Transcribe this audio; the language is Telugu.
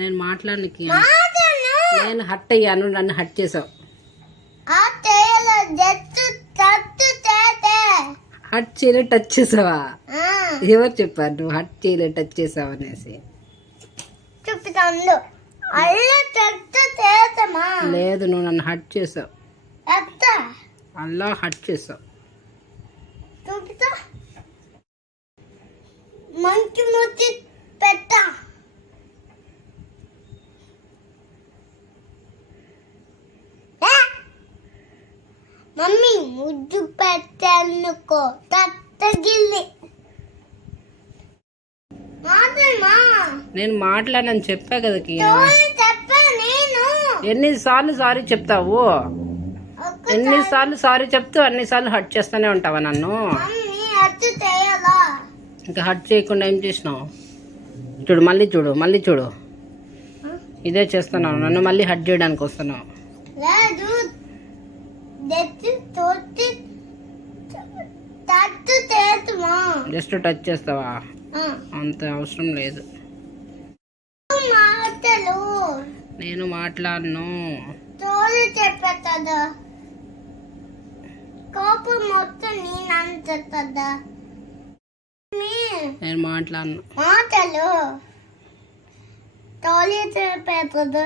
నేను మాట్లాడనికి నేను హట్ అయ్యాను నన్ను హట్ చేసావు. హట్ చేయలే టచ్ చేసావా? ఎవరు చెప్పారు నువ్వు హట్ చేయలే టచ్ చేసావు అనేసి? అల్ల లేదు నువ్వు నన్ను హట్ చేసావు. ఎత్త అలా హట్ చేసావు. మంచి ముచ్చి పెట్ట ఏ? మమ్మీ ముద్దు పెట్టనుకో. మాటమా నేను మాట్లాడని చెప్పా కదా ఎన్నిసార్లు సారీ చెప్తావు? ఎన్నిసార్లు సారీ చెప్తూ అన్నిసార్లు హట్ చేస్తూనే ఉంటావా నన్ను? ఇంకా హట్ చేయకుండా ఏం చేసినావు? చూడు మళ్ళీ చూడు మళ్ళీ చూడు. ఇదే చేస్తున్నావు. నన్ను మళ్ళీ హట్ చేయడానికి వస్తున్నావు. జస్ట్ టచ్ చేస్తావా? అంత అవసరం లేదు. నేను మాట్లాడను. తోలు చెప్పేస్తుందా కోపం మొత్తం నేను అంటుందా నేను మాట్లాడను. మాటలు. తోలు చెప్పేస్తుందా